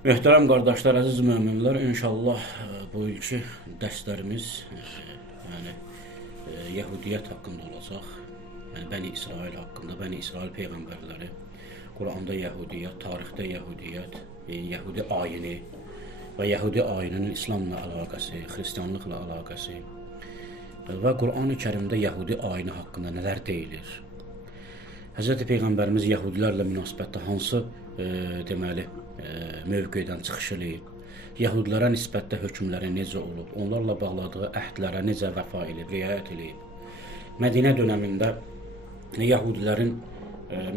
Möhtərəm qardaşlar, əziz möminlər, inşallah bu ilki dərslərimiz Yahudiyyət haqqında olacaq. Yəni Bəni İsrail haqqında, Bəni İsrail peyğəmbərləri, Quranda Yahudiyyət, tarixdə Yahudiyyət, Yahudi ayini və Yahudi ayininin İslamla əlaqəsi, xristianlıqla əlaqəsi və Qur'an-ı Kərimdə Yahudi ayini haqqında nələr deyilir? Hz. Peyğəmbərimiz Yahudilərlə münasibətdə hansı mövqedən çıxış eləyib? Yahudilərə nisbətdə hökmləri necə olub? Onlarla bağladığı əhdlərə necə vəfa eləyib, riayət eləyib? Mədinə dönəmində Yahudilərin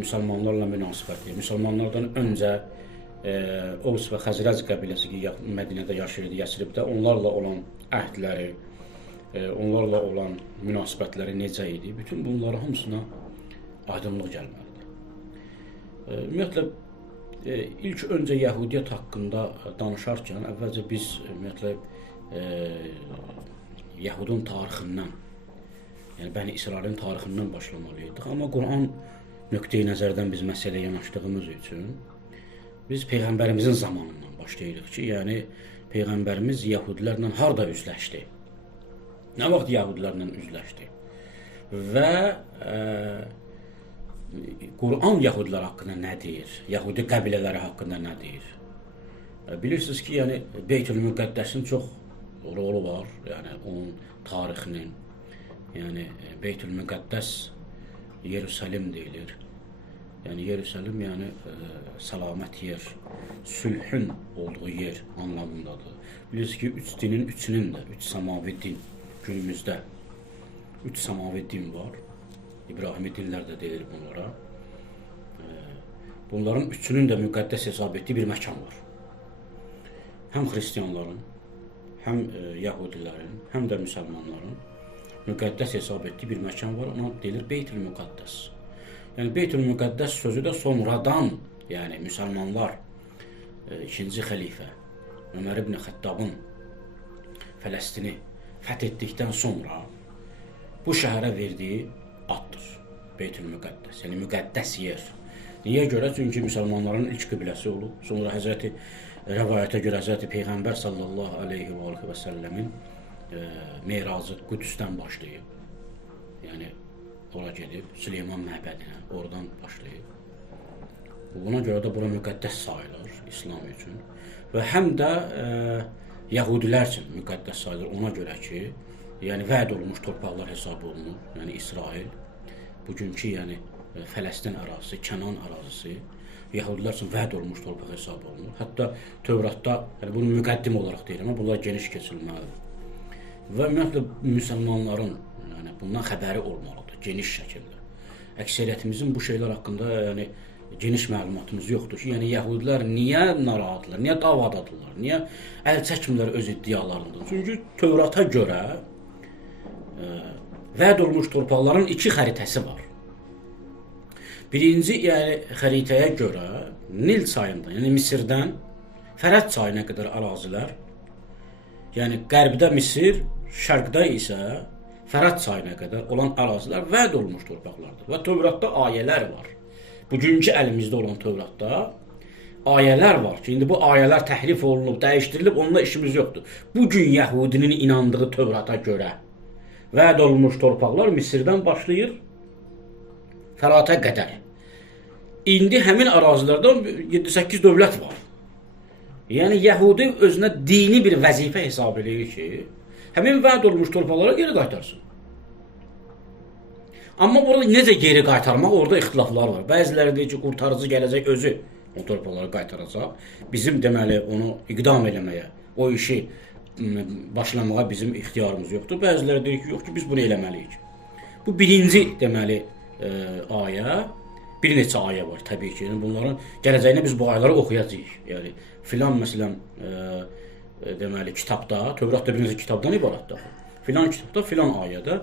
müsəlmanlarla münasibəti, müsəlmanlardan öncə Ovs və Xəzrəc qəbiləsi ki, Mədinədə yaşayırdı, Yəsribdə, onlarla olan əhdləri, onlarla olan münasibətləri necə idi? Bütün bunları hamısına aydınlıq gəlməlidir. Ümumiyyətlə, ilk öncə Yahudiyyət haqqında danışarkən, əvvəlcə biz ümumiyyətlə Yahudun tarixindən, yəni Bəni İsrailin tarixindən başlamalıydıq. Amma Quran nöqteyi nəzərdən biz məsələyə yanaşdığımız üçün biz Peyğəmbərimizin zamanından başlayırıq ki, yəni Peyğəmbərimiz Yahudilərlə harda üzləşdi? Nə vaxt Yahudilərlə üzləşdi? Və Quran Yahudilər haqqında nə deyir? Yahudi qəbilələri haqqında nə deyir? Bilirsiniz ki, yəni Beytül-Müqəddəsin çox rolu var, yəni onun tarixinin. Yəni Beytül-Müqəddəs Yerusəlim deyilir. Yəni Yerusəlim yəni səlamət yer, sülhün olduğu yer anlamındadır. Bilirsiniz ki, üç dinin üçünün də, üç səmavi din günümüzdə üç səmavi din var. İbrahimi dinlər də deyilir bunlara. Bunların üçünün də müqəddəs hesab etdiyi bir məkan var. Həm xristianların, həm Yahudilərin, həm də müsəlmanların müqəddəs hesab etdiyi bir məkan var. Ona deyilir Beytül-Müqəddəs. Yəni Beytül-Müqəddəs sözü də sonradan, yəni müsəlmanlar ikinci xəlifə Ömər ibn Xəttabın Fələstini fəth etdikdən sonra bu şəhərə verdiyi addır. Beytül-Müqəddəs, yəni müqəddəs yer. Niyə görə? Çünki müsəlmanların ilk qibləsi olub. Sonra rəvayətə görə Həzrəti Peyğəmbər sallallahu aleyhi və səlləmin meracı Qüdsdən başlayıb. Yəni ora gedib, Süleyman məbədinə, oradan başlayıb. Buna görə də bura müqəddəs sayılır İslam üçün. Və həm də Yəhudilər üçün müqəddəs sayılır ona görə ki, yəni vəd olunmuş torpaqlar hesab olunur. Yəni İsrail, bugünkü yəni Fələstin ərazisi, Kənan ərazisi Yəhudilər üçün vəd olunmuş torpaq hesab olunur. Hətta Tövratda, yəni bunu müqəddim olaraq deyirəm, amma bunlar geniş keçirilməlidir. Və ümumiyyətlə müsəlmanların yəni bundan xəbəri olmalıdır, geniş şəkildə. Əksəriyyətimizin bu şeylər haqqında yəni geniş məlumatımız yoxdur ki, yəni Yəhudilər niyə narahatdırlar, niyə davadadırlar, niyə əl çəkmirlər öz iddialarından? Çünki Tövrata görə vəd olunmuş torpaqların iki xəritəsi var. Birinci yəni xəritəyə görə Nil çayından, yəni Misirdən Fərət çayına qədər ərazilər, yəni qərbdə Misir, şərqdə isə Fərət çayına qədər olan ərazilər vəd olunmuş torpaqlardır. Və Tövratda ayələr var. Bugünkü əlimizdə olan Tövratda ayələr var ki, indi bu ayələr təhrif olunub, dəyişdirilib, onunla işimiz yoxdur. Bugün Yəhudinin inandığı Tövrata görə vəd olunmuş torpaqlar Misirdən başlayır Fərata qədər. İndi həmin ərazilərdən 7-8 dövlət var. Yəni Yəhudi özünə dini bir vəzifə hesab edir ki, həmin vəd olunmuş torpaqlara geri qaytarsın. Amma burada necə geri qaytarmaq, orada ixtilaflar var. Bəziləri deyir ki, qurtarıcı gələcək özü o torpaqları qaytaracaq. Bizim deməli onu iqdam eləməyə, o işi başlamağa bizim ixtiyarımız yoxdur. Bəziləri deyir ki, yox ki, biz bunu eləməliyik. Bu birinci deməli ayə, bir neçə ayə var təbii ki. Yəni bunların gələcəyinə biz bu ayələri oxuyacağıq. Yəni filan məsələn deməli kitabda, Tövratda bir neçə kitabdan ibarətdir. Filan kitabda, filan ayədə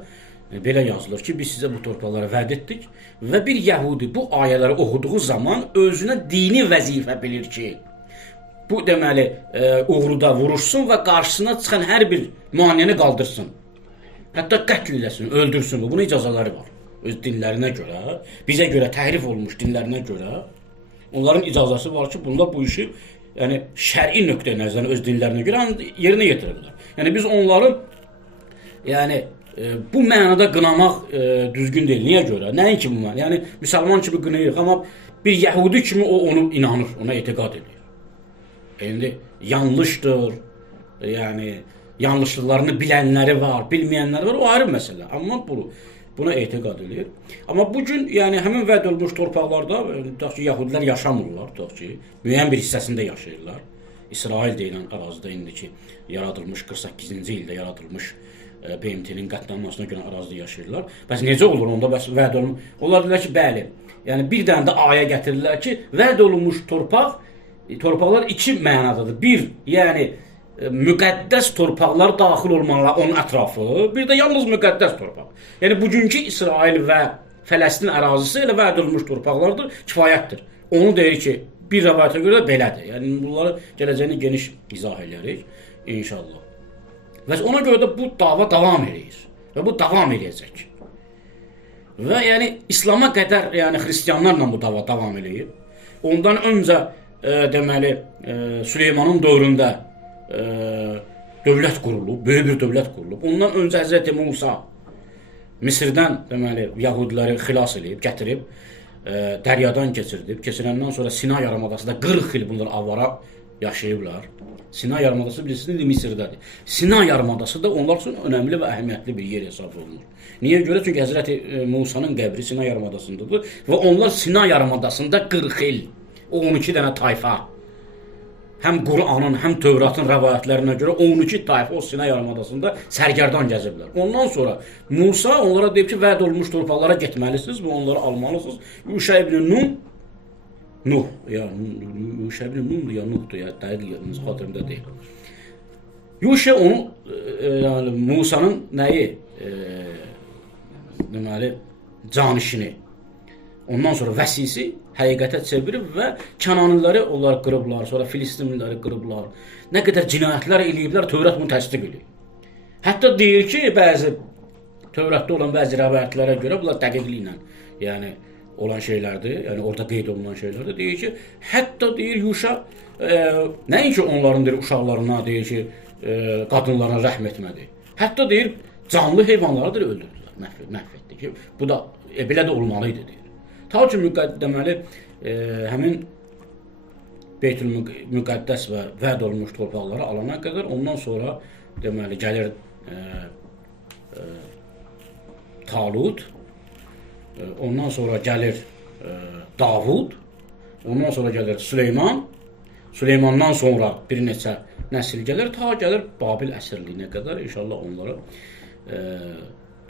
belə yazılır ki, biz sizə bu torpaqları vəd etdik və bir Yəhudi bu ayələri oxuduğu zaman özünə dini vəzifə bilir ki, bu deməli uğruda vuruşsun və qarşısına çıxan hər bir maneəni qaldırsın. Hətta qətl eləsin, öldürsün. Bunun icazələri var. Öz dinlərinə görə, bizə görə təhrif olmuş dinlərinə görə onların icazəsi var ki, bunlar bu işi yəni şər'i nöqteyi nəzərdən öz dinlərinə görə yerinə yetirirlər. Yəni biz onları yəni bu mənada qınamaq düzgün deyil. Niyə görə? Nəinki bu mənada? Yəni müsəlman kimi qınayır, amma bir yəhudi kimi o onu inanır, ona etiqad edir. İndi yanlışdır. Yəni yanlışlıqlarını bilənləri var, bilməyənləri var, o ayrı məsələ. Amma buna etiqad edir. Amma bu gün yəni həmin vəd olunmuş torpaqlarda tutaq ki, yəhudilər yaşamırlar, tutaq ki, müəyyən bir hissəsində yaşayırlar. İsrail deyilən ərazidə indiki yaradılmış 48-ci ildə yaradılmış BMT-nin qətnaməsina görə ərazidə yaşayırlar. Bəs necə olur onda? Bəs vəd olunmuş. Onlar deyirlər ki, bəli. Yəni bir dənə də ayə gətirirlər ki, vəd olunmuş torpaqlar iki mənadadır. Bir, yəni müqəddəs torpaqlar daxil olmalılar onun ətrafı, bir də yalnız müqəddəs torpaq. Yəni bugünkü İsrail və Fələstin ərazisi elə vəd olunmuş torpaqlardır, kifayətdir. Onu deyir ki, bir rəvayətə görə də belədir. Yəni bunları gələcəyini geniş izah edərik inşallah. Və ona görə də bu dava davam edir və bu davam edəcək. Və yəni İslama qədər yəni xristianlarla bu dava davam edir. Ondan öncə deməli Süleymanın dövründə dövlət qurulub, böyük bir dövlət qurulub. Ondan öncə Həzrəti Musa Misirdən deməli Yahudiləri xilas edib, gətirib dəryadan keçirdib. Keçirəndən sonra Sina yarımadasında 40 il bunlar avara yaşayıblar. Sina yarımadası bilirsiniz Misirdədir. Sina yarımadası da onlar üçün önəmli və əhəmiyyətli bir yer hesab olunur. Niyə görə? Çünki Həzrəti Musa'nın qəbri Sina yarımadasındadır və onlar Sina yarımadasında 40 il, o 12 dənə tayfa, həm Qur'anın, həm Tövratın rəvayətlərinə görə 12 tayfa o Sina yarımadasında sərgərdan gəziblər. Ondan sonra Musa onlara deyib ki, vəd olunmuş torpaqlara getməlisiniz və onları almalısınız. Yuşa ibn Nuh, ya Yuşa ibn Nun'dur ya Nuh'dur ya, dəqiq xatırımda deyil. Yuşa onu, yəni Musa'nın nəyi, deməli, canişini, ondan sonra vəsisi həqiqətə çevirib və Kənanlıları onlar qırıblar, sonra Filistinliləri qırıblar. Nə qədər cinayətlər eləyiblər, Tövrat bunu təsdiq edir. Hətta deyir ki, bəzi Tövratda olan bəzi rəvayətlərə görə bunlar dəqiqliklə, yəni olan şeylərdir, yəni orada qeyd olunan şeylərdir. Deyir ki, hətta deyir Yuşa nəinki onların deyir uşaqlarına, deyir ki, qadınlarına rəhm etmədi. Hətta deyir canlı heyvanları da öldürdülər, məhv etdi ki, bu da belə də olmalıydı deyir. Ta ki deməli həmin Beytül-Müqəddəs və vəd olunmuş torpaqları alana qədər ondan sonra deməli gəlir Talut, ondan sonra gəlir Davud, ondan sonra gəlir Süleyman, Süleymandan sonra bir neçə nəsil gəlir, ta gəlir Babil əsirliyinə qədər inşallah onları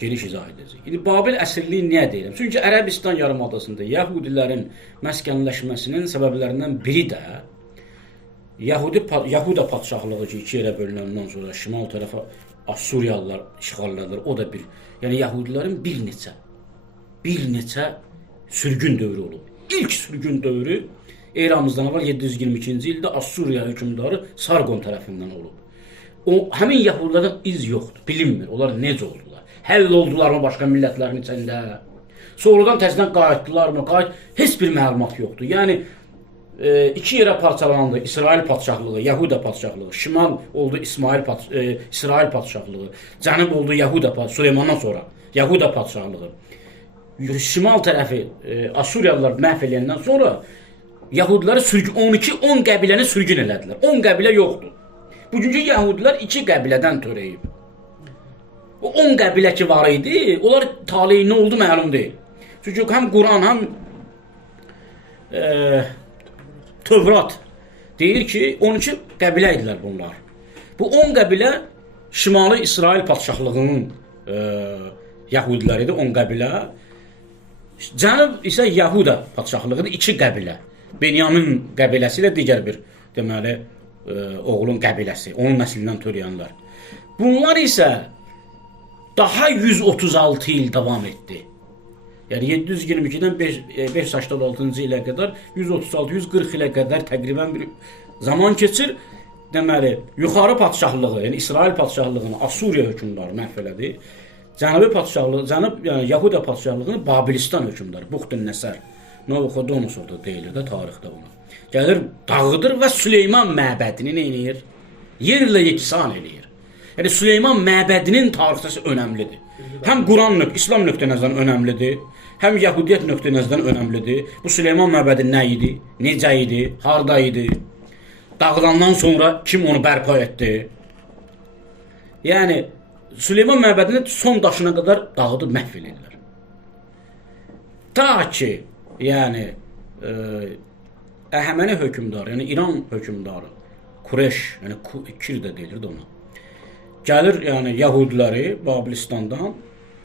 geniş izah edəcək. İndi Babil əsirliyi niyə deyirəm? Çünki Ərəbistan yarımadasında Yahudilərin məskənləşməsinin səbəblərindən biri də Yahuda padşahlığı ki, iki yerə bölünəndən sonra şimal tərəfə Assuriyalılar işğal edirlər. O da bir, yəni Yahudilərin bir neçə sürgün dövrü olub. İlk sürgün dövrü eramızdan əvvəl 722-ci ildə Assuriya hökmdarı Sargon tərəfindən olub. Həmin Yahudilərdən iz yoxdur, bilinmir. Onlar necə oldular? Həll oldularmı başqa millətlərin içində? Sonradan təzədən qayıtdılarmı? Heç bir məlumat yoxdur. Yəni iki yerə parçalandı İsrail padşahlığı, Yahuda padşahlığı. Şimal oldu İsrail padşahlığı. Cənub oldu Yahuda padşahlığı. Süleymandan sonra Yahuda padşahlığı. Şimal tərəfi Assuriyalılar məhv edəndən sonra Yahudiləri 10 qəbiləni sürgün elədilər. 10 qəbilə yoxdur. Bugünkü Yahudilər 2 qəbilədən törəyib. O 10 qəbilə ki var idi, onlar taleyi nə oldu məlum deyil. Çünki həm Quran, həm Tövrat deyir ki, 12 qəbilə idilər bunlar. Bu 10 qəbilə Şimali İsrail padşahlığının Yahudiləri idi, 10 qəbilə. Cənub isə Yahuda padşahlığının 2 qəbilə. Benyamin qəbiləsi ilə digər bir deməli oğlun qəbiləsi, onun nəslindən törəyənlər. Bunlar isə daha 136 il davam etdi. Yəni 722-dən 586-cı ilə qədər 136-140 ilə qədər təqribən bir zaman keçir. Deməli, yuxarı padşahlığı, yəni İsrail padşahlığını Assuriya hökmdarı məhv elədi. Cənubi padşahlığı, yəni Yahuda padşahlığını Babilistan hökmdarı Buxtun-Nəsər Navuchodonosor da deyilir də tarixdə ona. Gəlir, dağıdır və Süleyman məbədini nə edir? Yerlə yeksan eləyir. Yəni Süleyman məbədinin tarixçəsi önəmlidir. Həm Quran İslam nöqteyi-nəzərdən önəmlidir, həm Yahudiyyət nöqteyi-nəzərdən önəmlidir. Bu Süleyman məbədi nə idi? Necə idi? Harda idi? Dağılandan sonra kim onu bərpa etdi? Yəni Süleyman məbədini son daşına qədər dağıdıb məhv edirlər. Ta ki, yəni Əhəməni hökmdarı, yəni İran hökmdarı, Kureş, yəni Kir də deyilirdi ona. Gəlir, yəni Yahudiləri Babilistandan,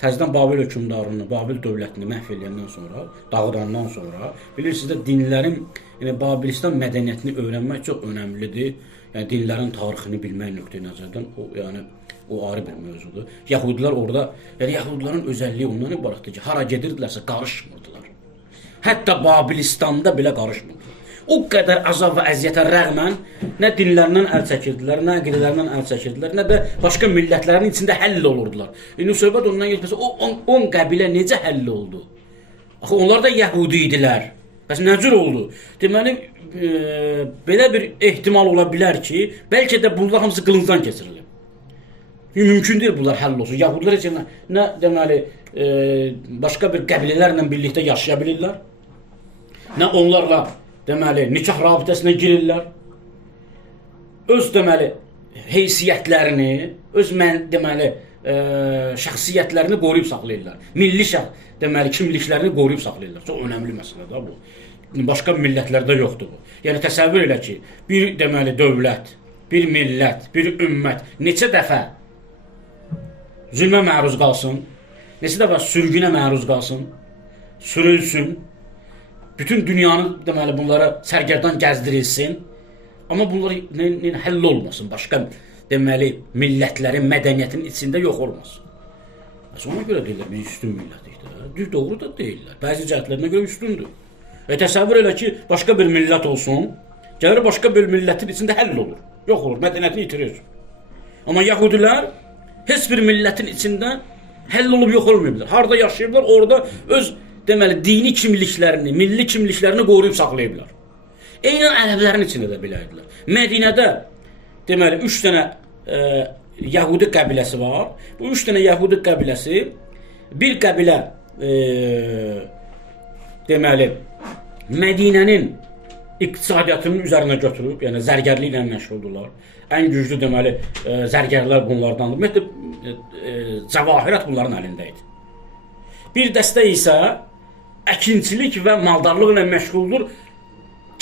təzədən Babil hökmdarını, Babil dövlətini məhv edəndən sonra, dağıdandan sonra, bilirsiniz də dinlərin, yəni Babilistan mədəniyyətini öyrənmək çox önəmlidir. Yəni dinlərin tarixini bilmək nöqteyi-nəzərdən o ayrı bir mövzudur. Yahudilər orada, yəni Yahudilərin özəlliyi ondan ibarətdir ki, hara gedirdilərsə qarışmırdılar. Hətta Babilistanda belə qarışmırdılar. O qədər azab və əziyyətə rəğmən nə dinlərindən əl çəkirdilər, nə əqidələrindən əl çəkirdilər, nə də başqa millətlərin içində həll olurdular. İndi söhbət ondan geçməsə, o 10 qəbilə necə həll oldu? Axı onlar da Yəhudi idilər. Bəs nə cür oldu? Deməli, belə bir ehtimal ola bilər ki, bəlkə də bunlar hamısı qılıncdan keçirilib. Mümkün deyil bunlar həll olsun. Yahudilər heç nə deməli, başqa bir qəbilələrlə birlikdə yaşaya bilirlər, nə onlarla deməli, nikah rabitəsinə girirlər. Öz deməli, heysiyyətlərini, öz deməli, şəxsiyyətlərini qoruyub saxlayırlar. Milli deməli, kimliklərini qoruyub saxlayırlar. Çox önəmli məsələdir bu. Başqa millətlərdə yoxdur bu. Yəni təsəvvür elə ki, bir deməli dövlət, bir millət, bir ümmət neçə dəfə zülmə məruz qalsın, neçə dəfə sürgünə məruz qalsın, sürülsün, bütün dünyanı deməli bunlara sərgərdan gəzdirilsin, amma bunlar həll olmasın, başqa deməli millətlərin, mədəniyyətin içində yox olmasın. Ona görə deyirlər, biz üstün millətik də. Düz doğru da deyirlər. Bəzi cəhətlərinə görə üstündür. Təsəvvür elə ki, başqa bir millət olsun, gəlir başqa bir millətin içində həll olur. Yox olur, mədəniyyətini itirir. Amma Yahudilər heç bir millətin içində həll olub yox olmayıblar. Harada yaşayıblar, orada öz deməli, dini kimliklərini, milli kimliklərini qoruyub saxlayıblar. Eynən ərəblərin içində də beləydilər. Mədinədə deməli, 3 dənə Yəhudi qəbiləsi var. Bu 3 dənə Yəhudi qəbiləsi bir qəbilə deməli, Mədinənin iqtisadiyyatının üzərinə götürüb, yəni zərgərliklə məşğuldurlar. Ən güclü deməli, zərgərlər bunlardandır. Ümumiyyətlə, cəvahirat bunların əlində idi. Bir dəstə isə əkinçilik və maldarlıqla məşğuldur.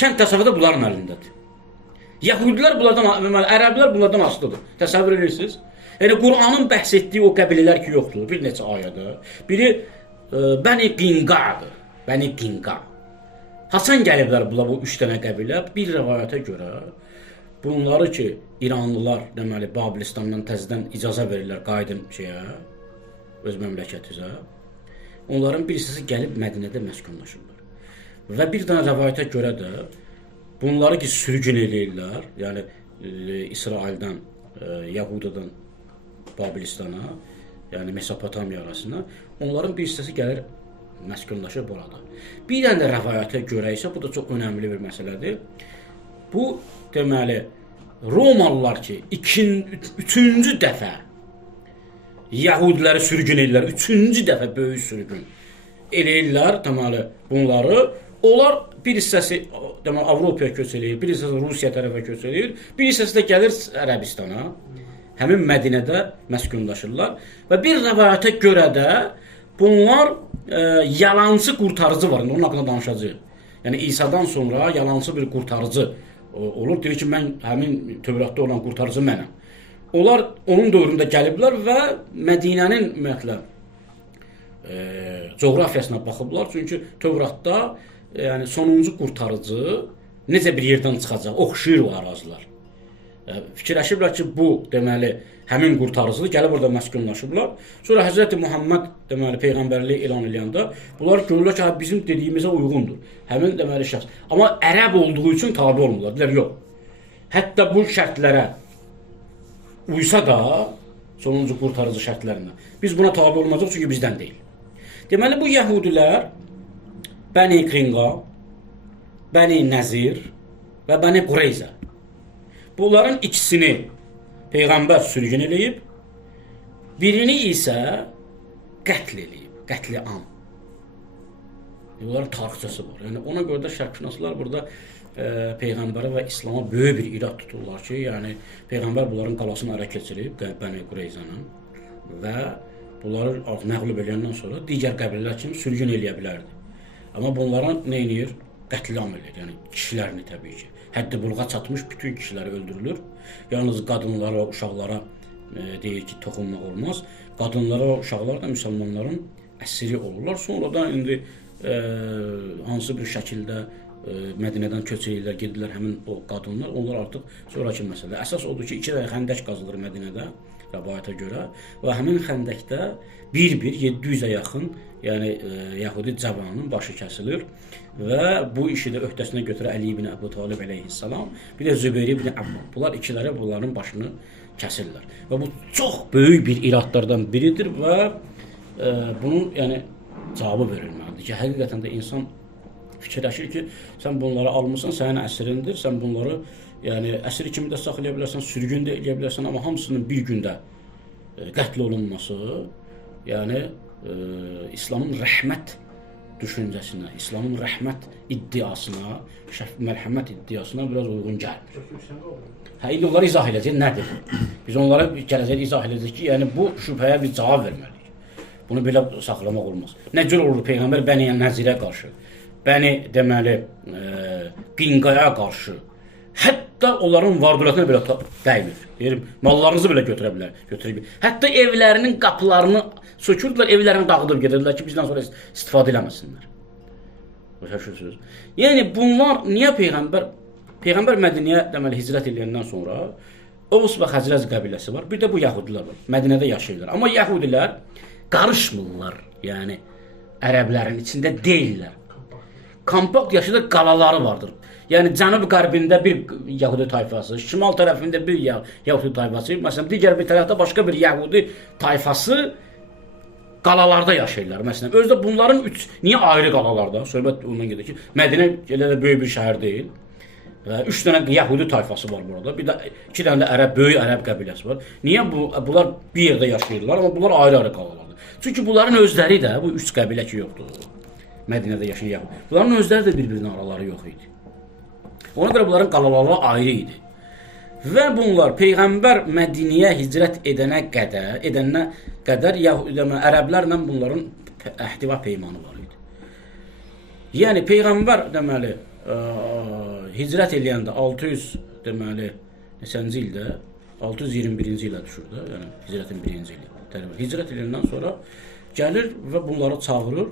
Kənd təsərrüfatı bunların əlindədir. Yəhudilər bunlardan, ərəblər bunlardan asılıdır. Təsəvvür edirsiniz? Yəni Qur'anın bəhs etdiyi o qəbilələr ki, yoxdur. Bir neçə ayədə. Biri Bəni Qinqadır. Bəni Qinqa. Hasan gəliblər bunlar bu 3 dənə qəbilə. Bir rəvayətə görə bunları ki, İranlılar deməli Babilistandan təzədən icazə verirlər qayıdın öz məmləkətinizə. Onların bir hissəsi gəlib Mədinədə məskunlaşırlar. Və bir dənə rəvayətə görə də bunları ki, sürgün eləyirlər, yəni İsraildən, Yahudadan Babilistana, yəni Mesopotamiya arasına, onların bir hissəsi gəlir məskunlaşır burada. Bir dənə rəvayətə görə isə, bu da çox önəmli bir məsələdir. Bu, deməli, Romalılar ki, 3-cü dəfə Yahudiləri sürgün edirlər, 3-cü dəfə böyük sürgün eləyirlər, deməli, bunları. Onlar bir hissəsi deməli, Avropaya köç eləyir, bir hissəsi Rusiya tərəfə köç eləyir, bir hissəsi də gəlir Ərəbistana, həmin Mədinədə məskunlaşırlar. Və bir rəvayətə görə də bunlar yalancı qurtarıcı var, onun haqqında danışacağıq. Yəni İsa'dan sonra yalancı bir qurtarıcı olur, deyir ki, mən həmin Tövratda olan qurtarıcı mənəm. Onlar onun dövründə gəliblər və Mədinənin ümumiyyətlə coğrafiyasına baxıblar. Çünki Tövratda yəni sonuncu qurtarıcı necə bir yerdən çıxacaq, oxşayır o ərazilər. Fikirləşiblər ki, bu deməli həmin qurtarıcıdır, gəlib orada məskunlaşıblar. Sonra Həzrəti Muhammed deməli peyğəmbərliyi elan edəndə bunlar görürlər ki, bizim dediyimizə uyğundur. Həmin deməli şəxs. Amma ərəb olduğu üçün tabe olmurlar. Deyirlər, yox. Hətta bu şərtlərə uysa da sonuncu qurtarıcı şərtlərinə biz buna tabe olmayacaq çünki bizdən deyil. Deməli bu Yəhudilər Bəni Qrinqa, Bəni Nəzir və Bəni Qureyza. Bunların ikisini Peyğəmbər sürgün eləyib, birini isə qətl eləyib, qətli am. Bunların tarixçəsi var. Yəni ona görə də şərqşünaslar burada Peyğəmbərə və İslama böyük bir irad tuturlar ki, yəni Peyğəmbər bunların qalasını ələ keçirib, Bəni Qureyzanın və bunları məğlub edəndən sonra digər qəbilələr kimi sürgün eləyə bilərdi. Amma bunlara nə edir? Qətliam edir, yəni kişilərini təbii ki. Həddi buluğa çatmış bütün kişiləri öldürülür. Yalnız qadınlara və uşaqlara deyir ki, toxunmaq olmaz. Qadınlara və uşaqlar da müsəlmanların əsiri olurlar. Sonradan indi hansı bir şəkildə Mədinədən köç edirlər, gedirlər həmin o qadınlar. Onlar artıq sonraki məsələ. Əsas odur ki, 2 dəfə xəndək qazılır Mədinədə, rəvayətə görə. Və həmin xəndəkdə bir 700-ə yaxın, yəni Yəhudi cavanının başı kəsilir. Və bu işi də öhdəsinə götürür Əli ibn Əbu Talib əleyhissalam, bir də Zübeyir ibn Əvvam. Bunlar ikiləri bunların başını kəsirlər. Və bu çox böyük bir iradlardan biridir və bunun yəni cavabı verilməlidir ki, həqiqətən də insan fikirləşir ki, sən bunları almısan, sənin əsrindir, sən bunları yəni əsir kimi də saxlaya bilərsən, sürgün də eləyə bilərsən, amma hamısının bir gündə qətl olunması, yəni İslamın rəhmət düşüncəsinə, İslamın rəhmət iddiasına, mərhəmət iddiasına biraz uyğun gəlmir. İndi onları izah edəcək, nədir? Biz onlara gələcək izah edəcək ki, yəni bu şübhəyə bir cavab verməliyik. Bunu belə saxlamaq olmaz. Nə cür olur Peyğəmbər Bəni Nəzirə qarşı, Bəni deməli Qinqaya qarşı, hətta onların var-dövlətinə belə dəymir. Deyirəm, mallarınızı belə götürə bilər. Hətta evlərinin qapılarını sökürdülər, evlərini dağıdıb gedirlər ki, bizdən sonra istifadə eləməsinlər. Başa düşürsünüz? Yəni bunlar niyə Peyğəmbər Mədinəyə deməli hicrət edəndən sonra Ovs və Xəzrəc qəbiləsi var. Bir də bu Yəhudilər var. Mədinədə yaşayırlar. Amma Yəhudilər qarışmırlar. Yəni ərəblərin içində deyillər. Kompakt yaşadığı qalaları vardır. Yəni cənub-qərbində bir Yəhudi tayfası, şimal tərəfində bir Yəhudi tayfası, məsələn digər bir tərəfdə başqa bir Yəhudi tayfası qalalarda yaşayırlar. Məsələn, özdə bunların niyə ayrı qalalarda? Söhbət ondan gedir ki, Mədinə elə də böyük bir şəhər deyil. 3 dənə Yəhudi tayfası var burada. Bir də 2 dənə də böyük ərəb qəbiləsi var. Niyə bunlar bir yerdə yaşayırlar, amma bunlar ayrı-ayrı qalalardır? Çünki bunların özləri də bu 3 qəbilə ki yoxdur. Mədinədə yaşayan Yəhudi. Bunların özləri də bir-birinin araları yox idi. Ona görə bunların qalaları ayrı idi. Və bunlar Peyğəmbər Mədinəyə hicrət edənə qədər ərəblərlə bunların əhtiva peymanı var idi. Yəni Peyğəmbər deməli hicrət eləyəndə 600 ildə 621-ci ilə düşür də, yəni hicrətin 1-ci ili. Hicrət eləyəndən sonra gəlir və bunları çağırır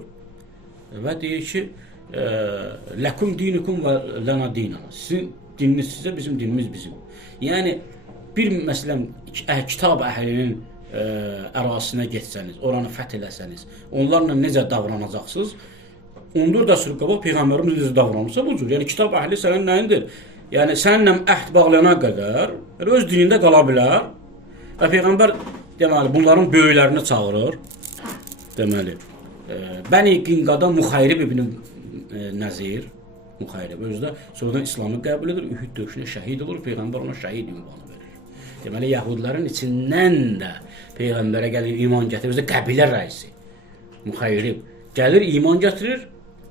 və deyir ki, Ləkum dinukum və lana dinana. Sizin dininiz sizə, bizim dinimiz bizim. Yəni bir məsələn kitab əhlinin ərazisinə getsəniz, oranı fəth eləsəniz, onlarla necə davranacaqsınız? 14 əsr qabaq Peyğəmbərimiz necə davranırsa bu cür. Yəni kitab əhli sənin nəyindir? Yəni səninlə əhd bağlayana qədər öz dinində qala bilər. Və Peyğəmbər deməli bunların böyüklərini çağırır. Deməli Bəni Qinqadan Muxayrib ibn Nəzir, Muxayrib özü də sonradan İslamı qəbul edir, Ühud döyüşündə şəhid olur, Peyğəmbər ona şəhid ünvanı verir. Deməli Yəhudilərin içindən də Peyğəmbərə gəlir, iman gətirir, özü də qəbilə rəisi Muxayrib gəlir, iman gətirir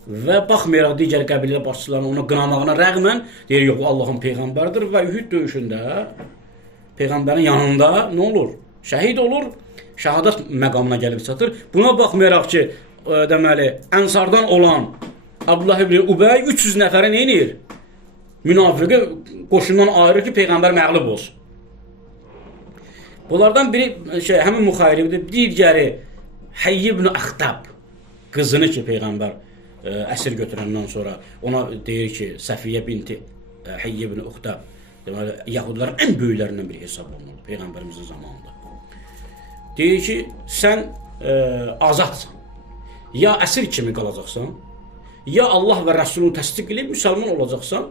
və baxmayaraq digər qəbilə başçılarının ona qınamağına rəğmən deyir, yox, bu Allahın Peyğəmbəridir və Ühud döyüşündə Peyğəmbərin yanında nə olur? Şəhid olur, şəhadat məqamına gəlib çatır. Buna baxmayaraq ki, deməli, Ənsardan olan Abdullah ibn Ubey 300 nəfərə nə edir? Münafiqi qoşundan ayırır ki, Peyğəmbər məğlub olsun. Bunlardan biri həmin Muxayribdir, digəri Heyy ibn Əxtab qızını ki, Peyğəmbər əsir götürəndən sonra ona deyir ki, Səfiyyə binti Heyy ibn Əxtab, deməli, Yahudilərin ən böyüklərindən biri hesab olunur Peyğəmbərimizin zamanında. Deyir ki, sən azadsan, ya əsir kimi qalacaqsan, ya Allah və Rəsulunu təsdiq edib müsəlman olacaqsan.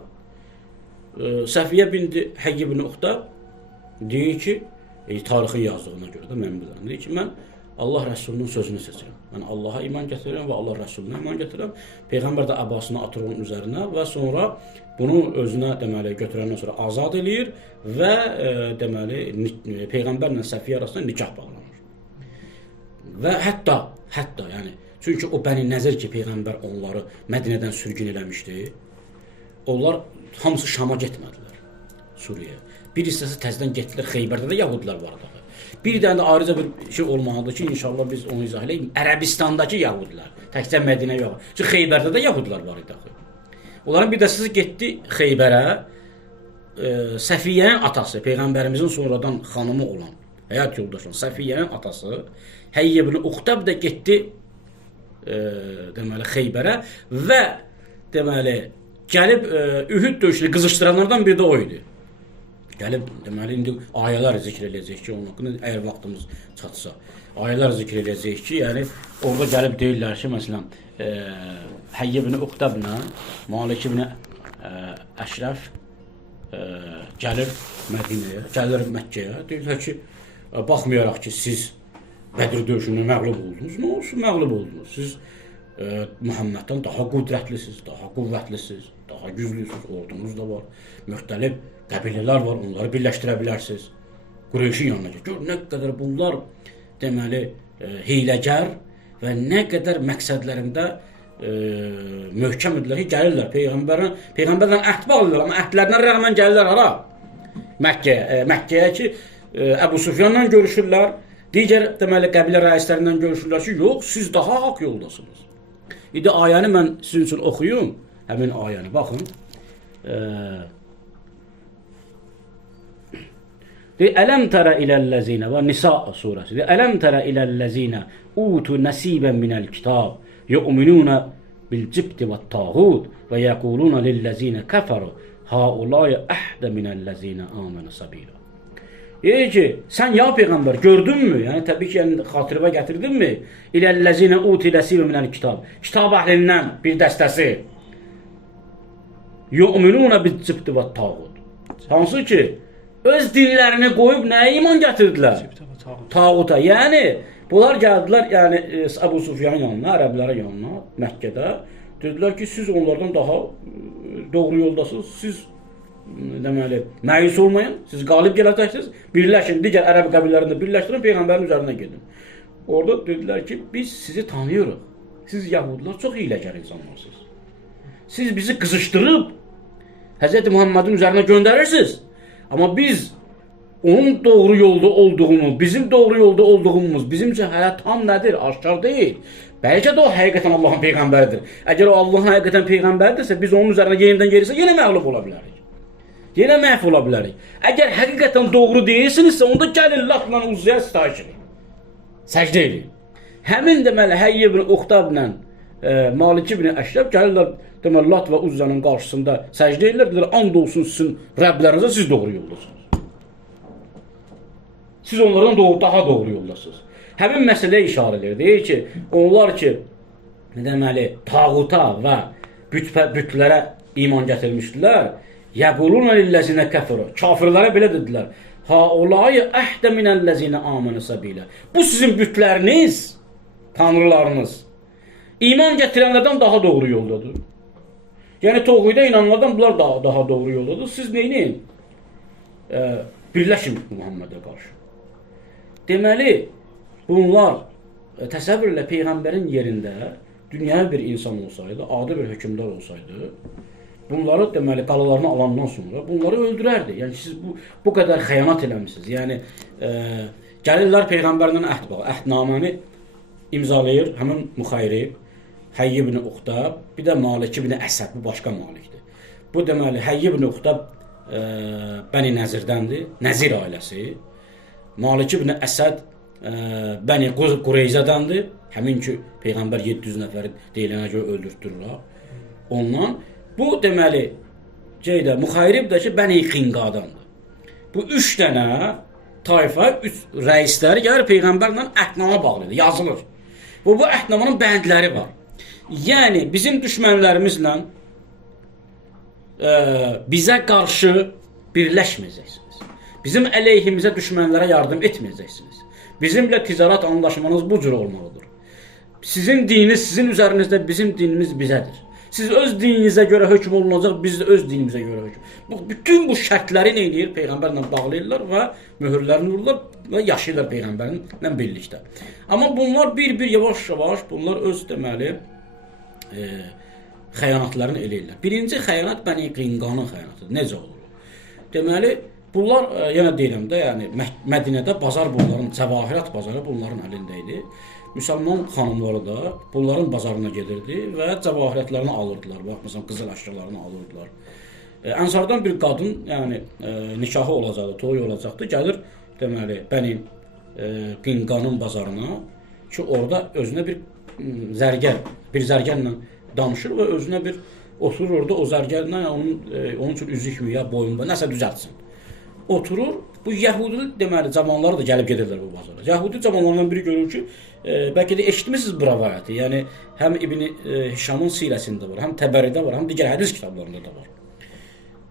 Səfiyyə binti Heyy ibn Əxtab deyir ki, tarixin yazdığına görə də mən bilirəm, deyir ki, mən Allah Rəsulunun sözünü seçirəm. Mən Allaha iman gətirirəm və Allah Rəsuluna iman gətirirəm. Peyğəmbər də əbasını atır onun üzərinə və sonra bunu özünə deməli götürəndən sonra azad eləyir və deməli Peyğəmbərlə Səfiyyə arasında nikah bağlanır. Və hətta yəni çünki o Bəni Nəzir ki Peyğəmbər onları Mədinədən sürgün eləmişdi. Onlar hamısı Şama getmədilər. Suriyaya. Bir hissəsi təzədən getdilər Xeybərdə də yəhudilər var idi. Bir dənə də ayrıca bir şey olmalıdır ki, inşallah biz onu izah edək. Ərəbistandakı yəhudilər, təkcə Mədinə yox. Çünki Xeybərdə də yəhudilər var idi. Onların bir dəstəsi getdi Xeybərə. Səfiyyənin atası, Peyğəmbərimizin sonradan xanımı olan, həyat yoldaşı Səfiyyənin atası Heyy ibn Uxtab da getdi deməli Xeybərə və deməli gəlib Ühud döyüşünü qızışdıranlardan biri də o idi. Gəlib deməli indi ayələr zikr edəcək ki, onun haqqında əgər vaxtımız çatsa, ayələr zikr edəcək ki, yəni orada gəlib deyirlər ki, məsələn, Heyy ibn Uxtabla Malik ibn Əşrəf gəlir Mədinəyə, gəlir Məkkəyə, deyirlər ki, baxmayaraq ki, siz Bədir döyüşündə məğlub oldunuz, nə olsun məğlub oldunuz? Siz Muhammeddən daha qüdrətlisiniz, daha qüvvətlisiniz, daha güclüsünüz, ordunuz da var, müxtəlif qəbilələr var, onları birləşdirə bilərsiniz. Qureyşin yanına gəlir. Gör, nə qədər bunlar deməli hiyləgər və nə qədər məqsədlərində möhkəm idilər ki, gəlirlər Peyğəmbərlə əhd bağlayırlar, amma əhdlərinə rəğmən gəlirlər hara? Məkkəyə ki, Əbu Süfyanla görüşürlər, digər deməli qəbilə rəislərindən görüşürlər ki, yox, siz daha haqq yoldasınız. İndi ayəni mən sizin üçün oxuyum, həmin ayəni, baxın. Ələm tərə iləl-ləzinə və Nisa surəsi. Ələm tərə iləl-ləzinə utu nəsibən minəl kitab yu'minunə bil-cibti və tağud və yəqulunə lill-ləzinə kəfəru haulaya əhdə minəl-ləzinə amənə sabila. Deyir ki, sən ya Peyğəmbər gördünmü? Yəni təbii ki, yəni, xatiribə gətirdinmi? İləl-ləzinə utu nəsibən minəl kitab. Kitab əhlindən bir dəstəsi yu'minunə bil-cibti və tağud. Hansı ki, öz dinlərini qoyub nəyə iman gətirdilər? Tağuta. Yəni, bunlar gəldilər yəni, Əbu Süfyanın yanına, ərəblərin yanına, Məkkədə. Dedilər ki, siz onlardan daha doğru yoldasınız. Siz deməli, məyus olmayın, siz qalib gələcəksiniz. Birləşin, digər ərəb qəbillərində birləşdirin, Peyğəmbərin üzərinə gedin. Orada dedilər ki, biz sizi tanıyırıq. Siz Yahudlar çox hiyləgər insanlarsınız. Siz bizi qızışdırıb Hz. Muhammedin üzərinə göndərirsiniz. Amma biz onun doğru yolda olduğumuz, bizim doğru yolda olduğumuz, bizim üçün hələ tam nədir? Aşkar deyil. Bəlkə də o həqiqətən Allahın Peyğəmbəridir. Əgər o Allahın həqiqətən Peyğəmbəridirsə, biz onun üzərinə yenidən gelirsə, yenə məğlub ola bilərik. Yenə məhv ola bilərik. Əgər həqiqətən doğru deyilsinizsə, onda gəlin latla uzuya sitayiş edin. Səcdə edin. Həmin deməli Heyy ibn Uxtabla Malik ibn Əşrəf gəlirlər deməli Lat və Uzzanın qarşısında səcdə edirlər. Deyirlər, and olsun sizin Rəblərinizə, siz doğru yoldasınız. Siz onlardan daha doğru yoldasınız. Həmin məsələyə işarə edir. Deyir ki, onlar ki, deməli, tağuta və bütlərə iman gətirmişdilər. Yəqulunə lilləzinə kəfəru. Kafirlərə belə dedilər. Haulaya əhdə minəlləzinə amənə səbilə. Bu sizin bütləriniz, tanrılarınız, iman gətirənlərdən daha doğru yoldadır. Yəni, toğuda inananlardan bunlar daha doğru yoldadır. Siz neyini? Birləşin Muhammedə qarşı. Deməli, bunlar təsəvvürlə Peyğəmbərin yerində dünyaya bir insan olsaydı, adi bir hökmdar olsaydı, bunları deməli qalalarını alandan sonra bunları öldürərdi. Yəni siz bu qədər xəyanət eləmisiniz. Yəni gəlirlər Peyğəmbərlə əhdnaməni imzalayır həmin Muxayrib, Heyy ibn Uxtab, bir də Malik ibn Əsəd, bu başqa Malikdir. Bu deməli Heyy ibn Uxtab Bəni Nəzirdəndir, Nəzir ailəsi. Malik ibn Əsəd Bəni Qureyzədəndir. Həmin ki Peyğəmbər 700 nəfəri deyilənə görə öldürtdürürlər. Ondan bu deməli Muxayrib də ki Bəni Xinqadandır. Bu 3 dənə tayfa, 3 rəisləri gəlir Peyğəmbərlə əhdnamə bağlıdır, yazılır. Bu əhdnamanın bəndləri var. Yəni bizim düşmənlərimizlə bizə qarşı birləşməyəcəksiniz. Bizim əleyhimizə düşmənlərə yardım etməyəcəksiniz. Bizimlə ticaret anlaşmanız bu cür olmalıdır. Sizin dininiz sizin üzərinizdə, bizim dinimiz bizədir. Siz öz dininizə görə hökm olunacaq, biz də öz dinimizə görə hökm. Bütün bu şərtləri nə edir? Peyğəmbərlə bağlayırlar və möhürlərini vururlar və yaşayırlar Peyğəmbərlə birlikdə. Amma bunlar bir-bir yavaş-yavaş bunlar öz deməli xəyanatlarını eləyirlər. Birinci xəyanat Bəni Qinqanın xəyanətidir. Necə olur? Deməli, bunlar, yenə deyirəm də, yəni Mədinədə bazar bunların, cəvahirat bazarı bunların əlində idi. Müsəlman xanımları da bunların bazarına gedirdi və cəvahiratlarını alırdılar. Bax, məsələn, qızıl əşyalarını alırdılar. Ənsardan bir qadın, yəni nikahı olacaqdı, toyu olacaqdı, gəlir deməli Bəni Qinqanın bazarına ki, orada özünə bir zərgərlə danışır və özünə bir oturur orada o zərgərlə, onun üçün üzükmü ya boyunba nəsə düzəltsin. Oturur, bu Yəhudi deməli cavanlar da gəlib gedirlər bu bazara. Yəhudi cavanlarından biri görür ki, bəlkə də eşitmisiniz bu rəvayəti. Yəni həm İbn Hişamın sirəsində var, həm Təbəridə var, həm digər hədis kitablarında da var.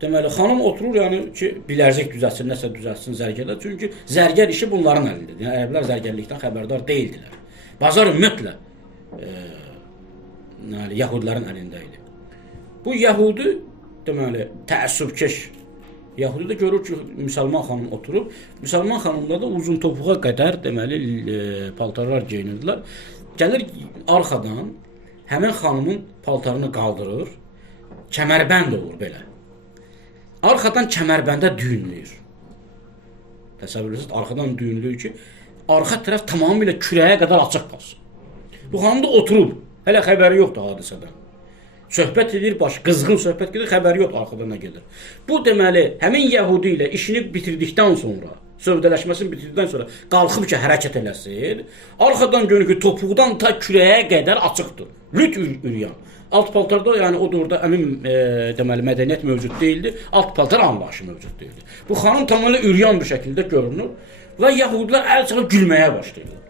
Deməli xanım oturur, yəni ki, bilərzik düzəltsin, nəsə düzəltsin zərgərlər. Çünki zərgər işi bunların əlindədir. Yəni ərəblər zərgərlikdən xəbərdar deyildilər. Bazar ümumiyyətlə Yəhudilərin əlində idi. Bu Yəhudi deməli təəssübkeş Yəhudi də görür ki, müsəlman xanım oturub, müsəlman xanımlar da uzun topuğa qədər deməli paltarlar geyinirdilər. Gəlir arxadan həmin xanımın paltarını qaldırır, kəmərbənd olur belə. Arxadan kəmərbəndə düyünləyir. Təsəvvür edirsiniz, arxadan düyünləyir ki, arxa tərəf tamamilə kürəyə qədər açıq qalsın. Bu xanım da oturub, hələ xəbəri yoxdur hadisədən. Söhbət edir, qızğın söhbət gedir, xəbəri yox arxadan nə gedir. Bu deməli, həmin Yəhudi ilə işini bitirdikdən sonra, sövdələşməsini bitirdikdən sonra qalxıb ki, hərəkət eləsin, arxadan görür ki, topuqdan ta kürəyə qədər açıqdır. Lüt üryan. Alt paltarda, yəni o da orada əmin deməli mədəniyyət mövcud deyildi, alt paltar anlayışı mövcud deyildi. Bu xanım tamamilə üryan bir şəkildə görünür və Yəhudilər əl çıxıb gülməyə başlayırlar.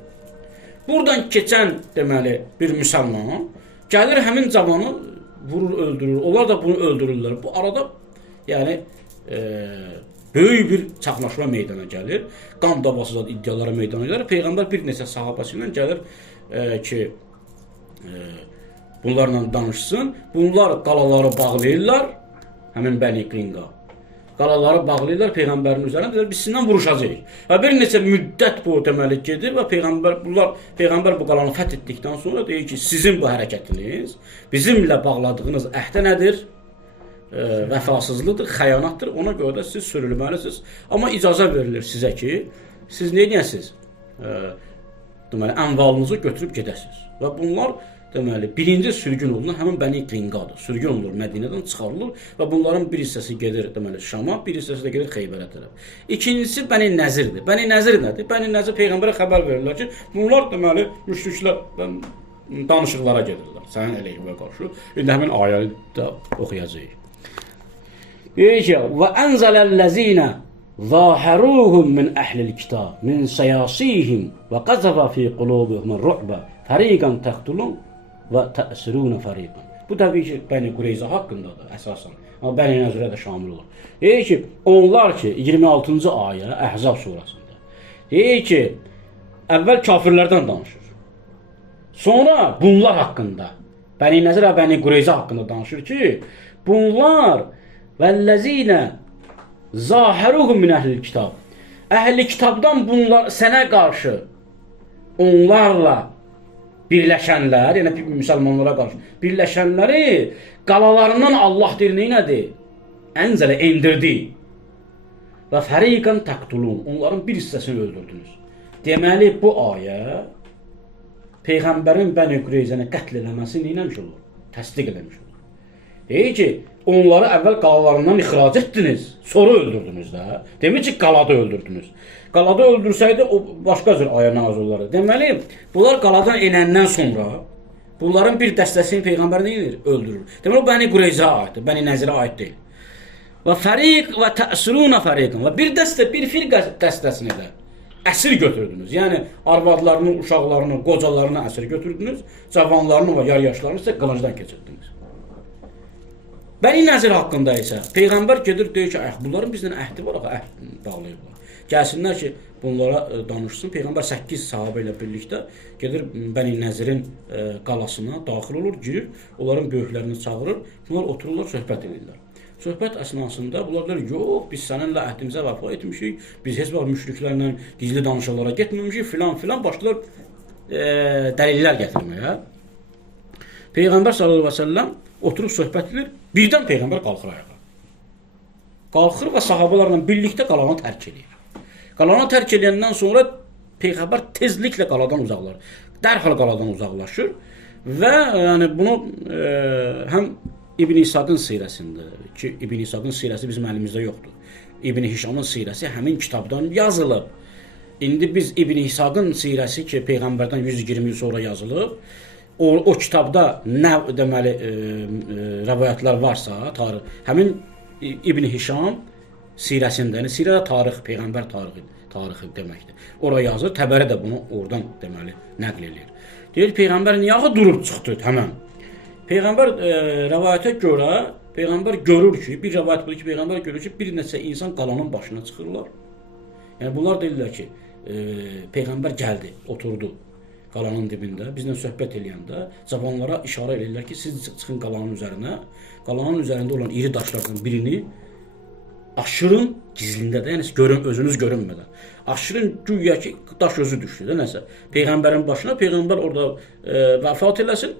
Buradan keçən deməli bir müsəlman gəlir həmin cavanı vurur, öldürür. Onlar da bunu öldürürlər. Bu arada yəni böyük bir çaxnaşma meydana gəlir. Qan davası iddialara meydana gəlir. Peyğəmbər bir neçə sahabəsi ilə gəlir ki, bunlarla danışsın. Bunlar qalaları bağlayırlar. Həmin Bəni Qinqa. Qalaları bağlayırlar Peyğəmbərin üzərinə. Deyirlər, biz sizinlə vuruşacağıq. Və bir neçə müddət bu deməli gedir və Peyğəmbər bu qalanı fəth etdikdən sonra deyir ki, sizin bu hərəkətiniz bizimlə bağladığınız əhdə nədir? Vəfasızlıqdır, xəyanatdır. Ona görə də siz sürülməlisiniz. Amma icazə verilir sizə ki, siz nə edəsiniz? Deməli, əmvalınızı götürüb gedəsiniz. Və bunlar deməli, birinci sürgün olunan həmin Bəni Qinqadır. Sürgün olur, Mədinədən çıxarılır və bunların bir hissəsi gedir deməli Şama, bir hissəsi də gedir Xeybərə tərəf. İkincisi Bəni Nəzirdir. Bəni Nəzir nədir? Bəni Nəzir Peyğəmbərə xəbər verirlər ki, bunlar deməli müşriklər danışıqlara gedirlər sənin əleyhinə qarşı. İndi həmin ayəni də oxuyacağıq. Deyir ki, və ənzələl-ləzinə zahəruhum min əhlil kitab min səyasihim və qazəfə fi qulubihim ru'bə fəriqən təqtulun və təsirunə fəriqən. Bu təbii ki, Bəni Qureyza haqqındadır əsasən. Amma Bəni Nəzirə də şamil olur. Deyir ki, onlar ki, 26-cı ayə Əhzab surasında. Deyir ki, əvvəl kafirlərdən danışır. Sonra bunlar haqqında, Bəni Nəzir və Bəni Qureyza haqqında danışır ki, bunlar vəlləzinə zahəruhum min əhlil kitab. Əhli kitabdan bunlar sənə qarşı onlarla birləşənlər, yəni müsəlmanlara qarşı birləşənləri qalalarından Allah deyir nədir? Ənzələ endirdi. Və fəriqən təqtulun. Onların bir hissəsini öldürdünüz. Deməli bu ayə Peyğəmbərin Bəni Qureyzəni qətl eləməsini eləmiş olur? Təsdiq eləmiş olur. Deyir ki, onları əvvəl qalalarından ixrac etdiniz, sonra öldürdünüz də. Demək ki, qalada öldürdünüz. Qalada öldürsəydi, o başqa cür ayə nazil olardı. Deməli, bunlar qaladan enəndən sonra bunların bir dəstəsini Peyğəmbər neyir? Öldürür. Deməli, o Bəni Qureyzə aiddir, Bəni Nəzirə aid deyil. Və fəriq və təəssirunə fəriqən. Və bir dəstə, bir firqə dəstəsini də əsir götürdünüz. Yəni, arvadlarını, uşaqlarını, qocalarını əsir götürdünüz, cavanlarını və yaryaşlarını isə qılıncdan keçirdiniz. Bəni Nəzir haqqında isə Peyğəmbər gedir, deyir ki, bunların bizdən əhdi var, əhd bağlayırlar. Gəlsinlər ki, bunlara danışsın. Peyğəmbər 8 sahabə ilə birlikdə gedir Bəni Nəzirin qalasına daxil olur, girir, onların böyüklərini çağırır. Bunlar otururlar, söhbət edirlər. Söhbət əsnasında bunlar deyir, yox, biz səninlə əhdimizə vəfa etmişik, biz heç vaxt müşriklərlə gizli danışıqlara getməmişik, filan, başlar dəlillər gətirməyə. Peyğəmbər sallallahu əleyhi və səlləm oturub söhbət edir, birdən Peyğəmbər qalxır ayağa. Qalxır və sahabalarla birlikdə qalanı tərk edir. Qalanı tərk edəndən sonra Peyğəmbər tezliklə qaladan uzaqlaşır. Dərhal qaladan uzaqlaşır və yəni bunu həm İbn İsaqın sirəsində ki, İbn İsaqın sirəsi bizim əlimizdə yoxdur. İbn Hişamın sirəsi həmin kitabdan yazılıb. İndi biz İbn İsaqın sirəsi ki, Peyğəmbərdən 120 il sonra yazılıb, o kitabda nə deməli rəvayətlər varsa, tarix, həmin İbn Hişam sirəsində, yəni sirə tarix, Peyğəmbər tarixi deməkdir. Ora yazır, Təbəri də bunu oradan deməli nəql edir. Deyir, Peyğəmbər niyə durub çıxdı həmən? Peyğəmbər rəvayətə görə, Peyğəmbər görür ki, bir rəvayət budur ki, Peyğəmbər görür ki, bir neçə insan qalanın başına çıxırlar. Yəni bunlar deyirlər ki, Peyğəmbər gəldi, oturdu qalanın dibində, bizlə söhbət eləyəndə cavanlara işarə edirlər ki, siz çıxın qalanın üzərinə, qalanın üzərində olan iri daşlardan birini aşırın gizlində də, yəni özünüz görünmədən. Aşırın güya ki, daş özü düşdü də nəsə. Peyğəmbərin başına, Peyğəmbər orada vəfat eləsin,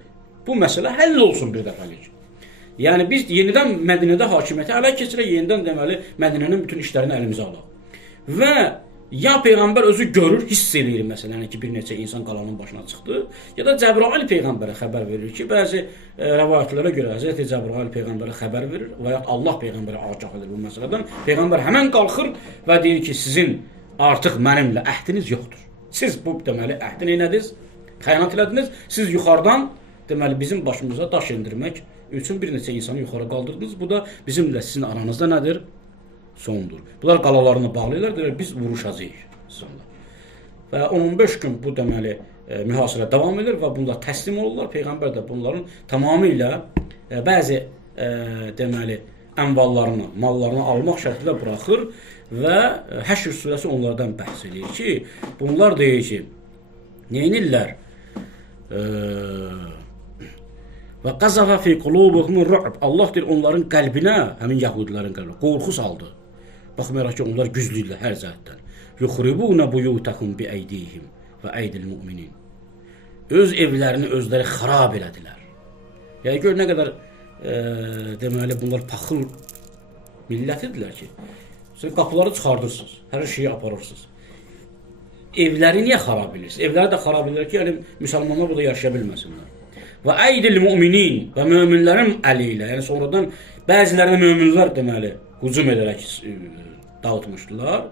bu məsələ həll olsun bir dəfəlik. Yəni biz yenidən Mədinədə hakimiyyəti ələ keçirək, yenidən deməli Mədinənin bütün işlərini əlimizə alaq. Və ya Peyğəmbər özü görür, hiss eləyir məsələn ki, bir neçə insan qalanın başına çıxdı, ya da Cəbrail Peyğəmbərə xəbər verir ki, bəzi rəvayətlərə görə Həzrəti Cəbrail Peyğəmbərə xəbər verir və ya Allah Peyğəmbərə agah edir bu məsələdən. Peyğəmbər həmən qalxır və deyir ki, sizin artıq mənimlə əhdiniz yoxdur. Siz bu deməli əhdin elədiniz, xəyanət elədiniz, siz yuxarıdan deməli bizim başımıza daş endirmək üçün bir neçə insanı yuxarı qaldırdınız. Bu da bizimlə sizin aranızda nədir? Sondur. Bunlar qalalarını bağlayırlar, deyirlər, biz vuruşacağıq sonra. Və 15 gün bu deməli mühasirə davam edir və bunlar təslim olurlar. Peyğəmbər də bunların tamamilə bəzi deməli əmvallarını, mallarını almaq şərtilə buraxır və Həşr surəsi onlardan bəhs edir ki, bunlar deyir ki, neynirlər? Və qazafa fi qulubuhumur ru'b. Allah deyir onların qəlbinə, həmin yəhudilərin qəlbinə qorxu saldı. Baxmayaraq ki, onlar güclüdürlər hər cəhətdən. Yuxribuna buyutahum bi aydihim və aydil mu'minin. Öz evlərini özləri xarab elədilər. Yəni gör nə qədər deməli bunlar paxıl millətidirlər ki, siz qapıları çıxardırsınız, hər şeyi aparırsınız. Evləri niyə xarab edirsiniz? Evləri də xarab edirlər ki, yəni müsəlmanlar burada yaşaya bilməsinlər. Və əydil müminin və möminlərin əli ilə, yəni sonradan bəzilərində möminlər deməli hücum edərək dağıtmışdılar.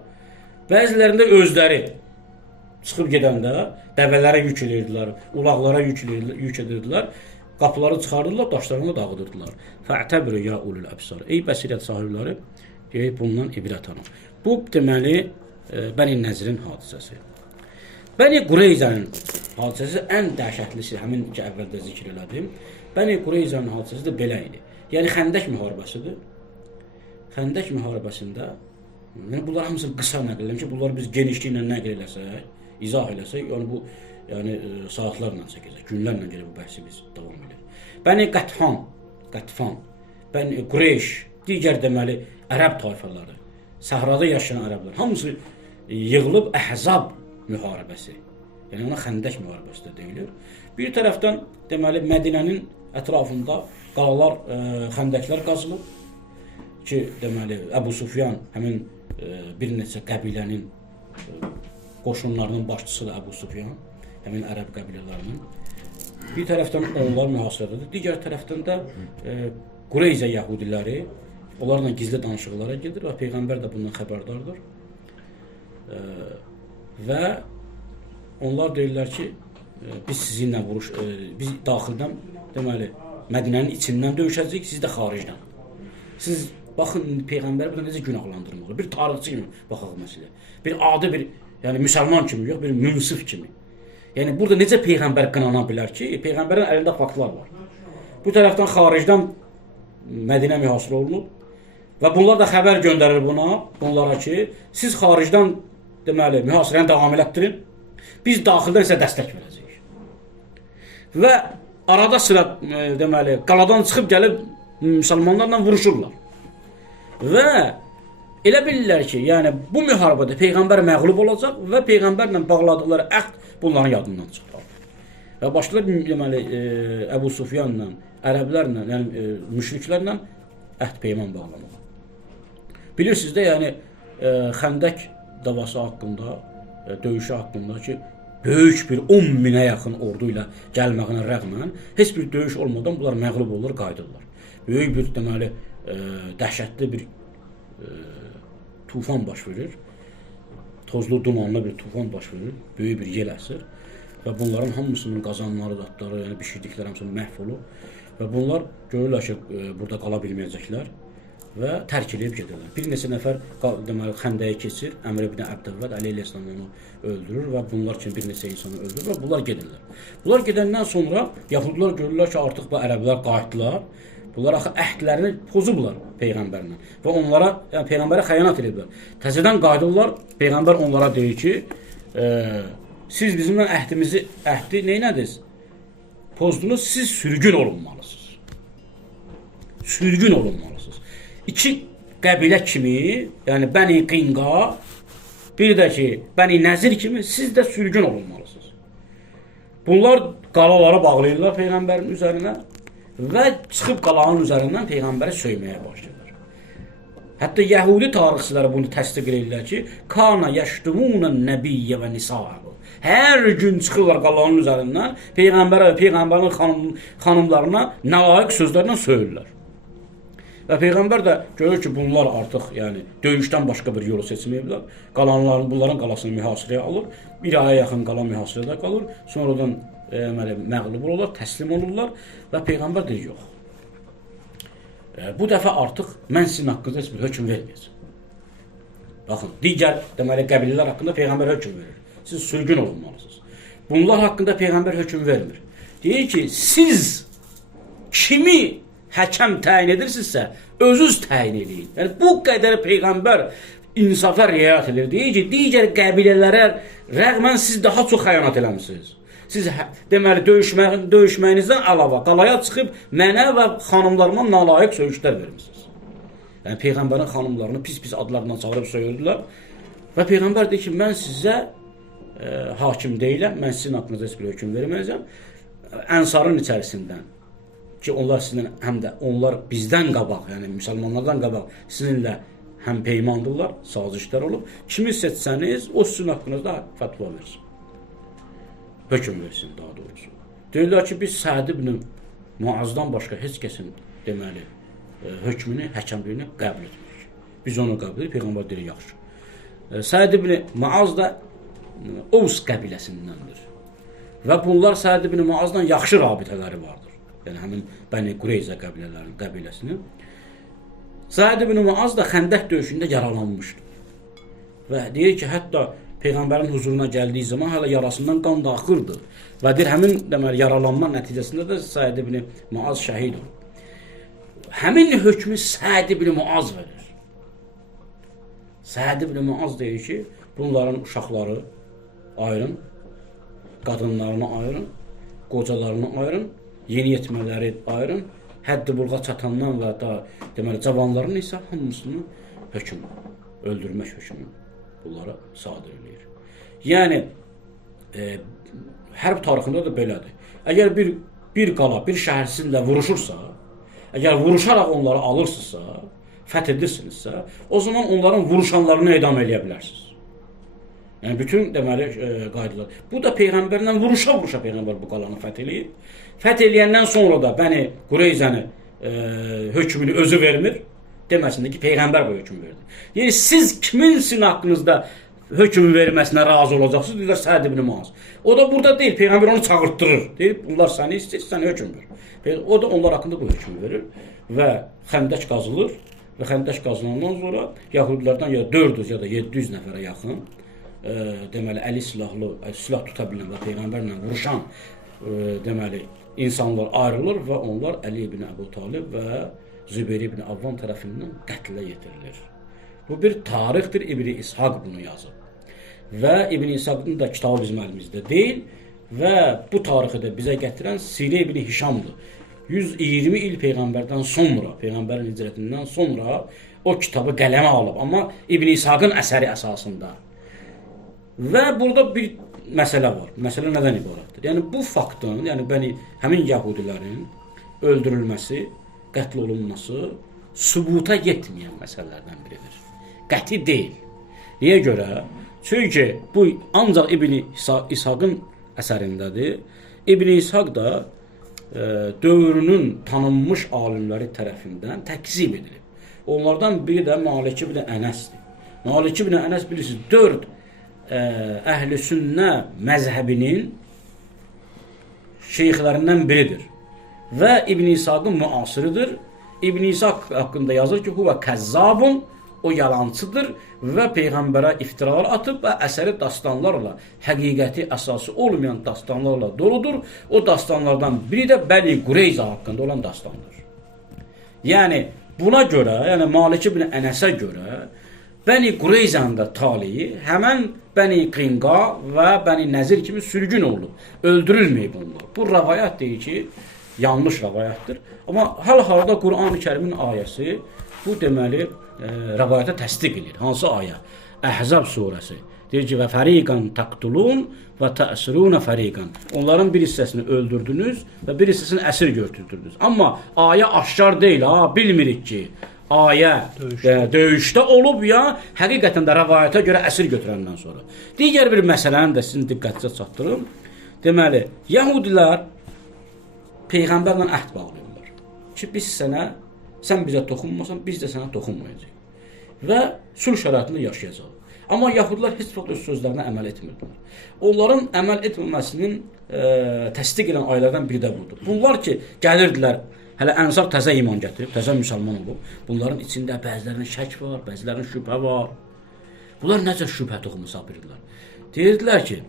Bəzilərində özləri çıxıb gedəndə dəvələrə yük edirdilər, ulaqlara yük edirdilər, qapıları çıxardırdılar, daşlarını dağıdırdılar. Fə'təbiru ya ulul əbsar. Ey bəsirət sahibləri, deyək bundan ibrət alın. Bu deməli Bəni Nəzirin hadisəsi. Bəni Qureyzənin hadisəsi ən dəhşətlisi, həmin ki əvvəldə zikr elədim. Bəni Qureyzənin hadisəsi də belə idi. Yəni Xəndək müharibəsidir. Xəndək müharibəsində, yəni bunlar hamısını qısa nəql edirəm ki, bunları biz genişliklə nəql eləsək, izah eləsək, yəni bu saatlarla çəkəcək, günlərlə gəlib bu bəhsi biz davam edir. Bəni Qətfan, Bəni Qureyş, digər deməli ərəb tayfaları, səhrada yaşayan ərəblər, hamısı yığılıb Əhzab müharibəsi, yəni ona Xəndək müharibəsi də deyilir. Bir tərəfdən deməli Mədinənin ətrafında qalalar, xəndəklər qazılıb ki, deməli Əbu Sufyan həmin bir neçə qəbilənin qoşunlarının başçısı da Əbu Sufyan, həmin ərəb qəbilələrinin. Bir tərəfdən onlar mühasirədadır, digər tərəfdən də Qureyzə yəhudiləri onlarla gizli danışıqlara gedir və Peyğəmbər də bundan xəbərdardır. Və onlar deyirlər ki, biz sizinlə biz daxildən, deməli, Mədinənin içindən döyüşəcəyik, siz də xaricdən. Siz baxın, Peyğəmbər burada necə günahlandırmaq olur, bir tarixçi kimi baxaq məsələ. Bir adi bir, yəni müsəlman kimi, yox, bir münsif kimi. Yəni burada necə Peyğəmbər qınana bilər ki, Peyğəmbərin əlində faktlar var. Bu tərəfdən xaricdən Mədinə mühasirə olunub Və bunlar da xəbər göndərir bunlara ki, siz xaricdən deməli mühasirəni davam elətdirin. Biz daxildən sizə dəstək verəcəyik. Və arada sıra deməli qaladan çıxıb gəlib müsəlmanlarla vuruşurlar. Və elə bilirlər ki, yəni bu müharibədə peyğəmbər məğlub olacaq və peyğəmbərlə bağladıkları əhd bunların yadından çıxır. Və başlayırlar deməli Əbu Sufyanla, ərəblərlə, yəni müşriklərlə əhd peyman bağlamağa. Bilirsiniz də, yəni Xəndək davası haqqında, döyüşü haqqında ki, böyük bir 10.000-ə yaxın ordu ilə gəlməyinə rəğmən heç bir döyüş olmadan bunlar məğlub olur, qayıdırlar. Böyük bir deməli dəhşətli bir tufan baş verir. Tozlu, dumanlı bir tufan baş verir. Böyük bir yel əsir və bunların hamısının qazanları, atları, yəni bişirdikləri hamısı məhv olur və bunlar görürlər ki, burada qala bilməyəcəklər və tərk edib gedirlər. Bir neçə nəfər deməli Xəndəyə keçir, Əmr ibn Əbdəvvəd əleyhissalam onu öldürür və bunlar üçün bir neçə insanı öldürür və bunlar gedirlər. Bunlar gedəndən sonra yəhudlar görürlər ki, artıq bu ərəblər qayıtdılar. Bunlar axı əhdlərini pozublar peyğəmbərlə və onlara, yəni peyğəmbərə xəyanət ediblər. Təzədən qayıdırlar, peyğəmbər onlara deyir ki, siz bizimlə əhdi neynədiniz? Pozdunuz, siz sürgün olunmalısınız. Sürgün olunmalısınız. İki qəbilə kimi, yəni Bəni Qinqa, bir də ki, Bəni Nəzir kimi siz də sürgün olunmalısınız. Bunlar qalaları bağlayırlar peyğəmbərin üzərinə və çıxıb qalanın üzərindən peyğəmbəri söyməyə başlayırlar. Hətta Yəhudi tarixçiləri bunu təsdiq edirlər ki, kana yəştumunən nəbiyyə və nisa'hu. Hər gün çıxırlar qalanın üzərindən peyğəmbərə və peyğəmbərin xanımlarına nalayiq sözlərlə söyürlər. Və peyğəmbər də görür ki, bunlar artıq yəni döyüşdən başqa bir yolu seçməyiblər. Bunların qalasını mühasirəyə alır. Bir aya yaxın qala mühasirədə qalır. Sonradan məğlub olurlar, təslim olurlar və peyğəmbər deyir, yox. Bu dəfə artıq mən sizin haqqınızda heç bir hökm verməyəcəm. Baxın, digər deməli qəbilələr haqqında peyğəmbər hökm verir. Siz sürgün olunmalısınız. Bunlar haqqında peyğəmbər hökm vermir. Deyir ki, siz kimi həkəm təyin edirsinizsə, özünüz təyin edin. Yəni, bu qədər peyğəmbər insafa riayət edir. Deyir ki, digər qəbilələrə rəğmən siz daha çox xəyanət eləmişsiniz. Siz deməli, döyüşməyinizdən əlavə qalaya çıxıb mənə və xanımlarıma nalayiq söyüşlər vermişsiniz. Yəni, peyğəmbərin xanımlarını pis-pis adlarından çağırıb söyürdülər. Və peyğəmbər deyir ki, mən sizə hakim deyiləm, mən sizin haqqınızda heç bir hökm verməyəcəm. Ənsarın içərisindən ki, onlar sizinlə, həm də onlar bizdən qabaq, yəni müsəlmanlardan qabaq sizinlə həm peymandırlar, sazişlər olub. Kimi seçsəniz, o sizin haqqınızda fətva versin. Hökm versin, daha doğrusu. Deyirlər ki, biz Səd ibn Muazdan başqa heç kəsin deməli, hökmünü, həkəmliyini qəbul etmirik. Biz onu qəbul edirik, peyğəmbər deyir, yaxşı. Səd ibn Muaz da Ovs qəbiləsindəndir. Və bunlar Səd ibn Muazdan yaxşı rabitələri vardır. Yəni, həmin Bəni Qureyzə qəbiləsinin. Səd ibn Muaz da Xəndək döyüşündə yaralanmışdır. Və deyir ki, hətta Peyğəmbərin huzuruna gəldiyi zaman hələ yarasından qan da axırdı. Və deyir, həmin deməli, yaralanma nəticəsində də Səd ibn Muaz şəhid olur. Həmin hökmü Səd ibn Muaz verir. Səd ibn Muaz deyir ki, bunların uşaqları ayırın, qadınlarını ayırın, qocalarını ayırın, yeni yetmələri ayırın, həddi bulğa çatandan və da deməli cavanların isə hamısını hökm, öldürmək hökmü bunlara sadir edir. Yəni hərb tarixində da belədir. Əgər bir qala, bir şəhər sizinlə vuruşursa, əgər vuruşaraq onları alırsınızsa, fəth edirsinizsə, o zaman onların vuruşanlarını edam edə bilərsiniz. Yəni bütün deməli qaydalar. Bu da peyğəmbərlə vuruşa-vuruşa peyğəmbər bu qalanı fəth eləyir. Fəth eləyəndən sonra da Bəni Qureyzəni hökmünü özü vermir. Deməsində ki, peyğəmbər bu hökm verdi. Yəni siz kimin sizin haqqınızda hökm verməsinə razı olacaqsınız? Deyirlər Səd ibn Muaz. O da burada deyil, peyğəmbər onu çağırtdırır. Deyir, bunlar səni istəyir, sənə hökm verir. O da onlar haqqında bu hökmü verir və Xəndək qazılır və Xəndək qazılandan sonra Yahudilərdən ya 400 ya da 700 nəfərə yaxın deməli əli silahlı, silah tuta bilən və peyğəmbərlə vuruşan deməli insanlar ayrılır və onlar Əli ibn Əbu Talib və Zübeyir ibn Avvam tərəfindən qətlə yetirilir. Bu bir tarixdir, İbn İshaq bunu yazıb. Və İbn İshaqın da kitabı bizim əlimizdə deyil və bu tarixi də bizə gətirən Sirə ibn Hişamdır. 120 il Peyğəmbərdən sonra, Peyğəmbərin hicrətindən sonra o kitabı qələmə alıb. Amma İbn İshaqın əsəri əsasında. Və burada bir məsələ var. Məsələ nədən ibarətdir? Yəni bu faktın, yəni həmin Yahudilərin öldürülməsi, qətl olunması sübuta yetməyən məsələlərdən biridir. Qəti deyil. Niyə görə? Çünki bu ancaq İbn İshaqın əsərindədir. İbn İshaq da dövrünün tanınmış alimləri tərəfindən təkzib edilib. Onlardan biri də Malik ibn Ənəsdir. Malik ibn Ənəs bilirsiniz 4 Əhl-i Sünnə məzhəbinin şeyxlərindən biridir. Və İbn İshaqın müasiridir. İbn İshaq haqqında yazır ki, huvə kəzzabun, o yalancıdır və Peyğəmbərə iftiralar atıb və əsəri dastanlarla, həqiqəti əsası olmayan dastanlarla doludur. O dastanlardan biri də Bəni Qureyza haqqında olan dastandır. Yəni buna görə, yəni Malik ibn Ənəsə görə Bəni Qureyzanın da taliyi həmən Bəni Qinqa və Bəni Nəzir kimi sürgün olub, öldürülməyib onlar. Bu rəvayət deyir ki, yanlış rəvayətdir. Amma hal-halda Quran-ı Kərimin ayəsi bu deməli rəvayətə təsdiq edir. Hansı ayə? Əhzab surəsi. Deyir ki, və fəriqan təqtulun və təəsirunə fəriqan. Onların bir hissəsini öldürdünüz və bir hissəsini əsir götürdünüz. Amma ayə aşkar deyil, bilmirik ki, ayə döyüşdə olub ya, həqiqətən də rəvayətə görə əsir götürəndən sonra. Digər bir məsələni də sizin diqqətinizə çatdırım. Deməli, Yahudilər Peyğəmbərlə əhd bağlayırlar ki, sən bizə toxunmasan, biz də sənə toxunmayacaq. Və sülh şəraitində yaşayacaq. Amma Yahudilər heç vaxt öz sözlərinə əməl etmirdilər. Onların əməl etməməsinin təsdiq edən aylardan biri də budur. Bunlar ki, gəlirdilər, hələ Ənsar təzə iman gətirib, təzə müsəlman olub. Bunların içində bəzilərinin şək var, bəzilərinin şübhə var. Bunlar necə şübhə toxumu sapırdılar? Deyirdilər ki,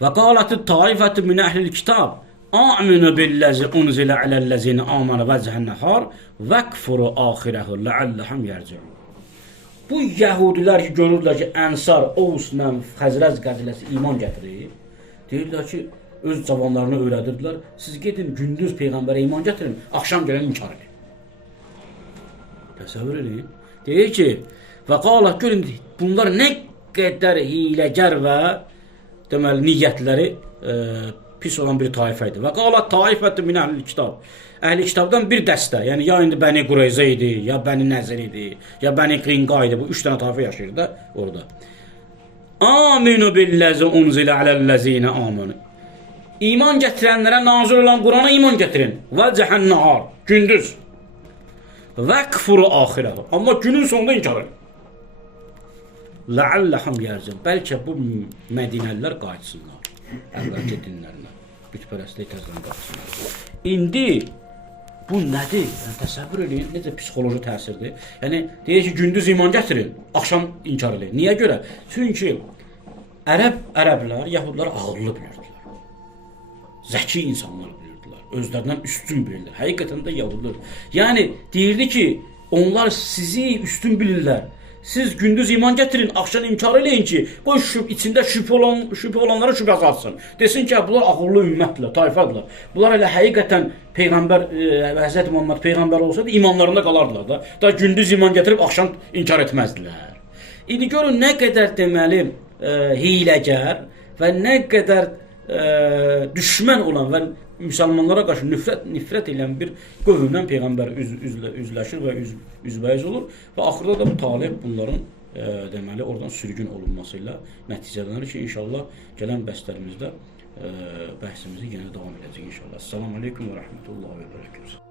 və qalətü taifətü min əhlil kitab A'minu billəzi unzilə aləllezini amana vəcəhən nəhar vəkfuru axirəhu ləalləhəm yərciun. Bu Yəhudilər ki, görürlər ki, Ənsar, Oğuzla Xəzrəz qəbiləsi iman gətirir. Deyirlər ki, öz cavanlarını öyrədirdilər. Siz gedin, gündüz Peyğəmbərə iman gətirin, axşam gələn inkar edin. Təsəvvür edin. Deyir ki, və qalət görün, bunlar nə qədər hiləgər və deməli, niyyətləri pis olan bir taifə idi. Və qalət taifətü min əhl-i kitab. Əhl-i kitabdan bir dəstə, yəni ya indi Bəni Qureyza idi, ya Bəni Nəzir idi, ya Bəni Qinqa idi. Bu 3 dənə taifə yaşayır da orada. Aminu billəzi unzilə aləllezine amanu. İman gətirənlərə nazil olan Qurana iman gətirin. Və cəhən nəhar, gündüz. Vəkfuru axirəhu. Amma günün sonunda inkar edin. Ləalləhəm yərcəm. Bəlkə bu Mədinəlilər qayıtsınlar. Əvvəlki dinlərinə. Bütpərəstlik təzdən qaçsınlar. İndi bu nədir? Yəni, təsəvvür edin, necə psixoloji təsirdir. Yəni, deyir ki, gündüz iman gətirin, axşam inkar edin. Niyə görə? Çünki ərəblər, Yahudlar ağıllı bilirdilər. Zəki insanlar bilirdilər. Özlərindən üstün bilirlər. Həqiqətən də Yahudlar. Yəni, deyirdi ki, onlar sizi üstün bilirlər. Siz gündüz iman gətirin, axşam inkar eləyin ki, qoy içində şübhə olanlara şübhə qalsın. Desin ki, bunlar ağıllı ümmətdirlər, tayfadırlar. Bunlar elə həqiqətən Peyğəmbər, Həzrət Muhammed Peyğəmbər olsaydı imanlarında qalardılar da. Da gündüz iman gətirib, axşam inkar etməzdilər. İndi görün, nə qədər deməli hiləgər və nə qədər düşmən olan və müsəlmanlara qarşı nifrət edən bir qövmdən Peyğəmbər üzləşir və üzbəyiz olur və axırda da bu talib bunların deməli oradan sürgün olunması ilə nəticələnir ki, inşallah gələn bəslərimizdə bəhsimizi yenə davam edəcək inşallah. Assalamu aleykum və rəhmətullahi və bərəkətuhu.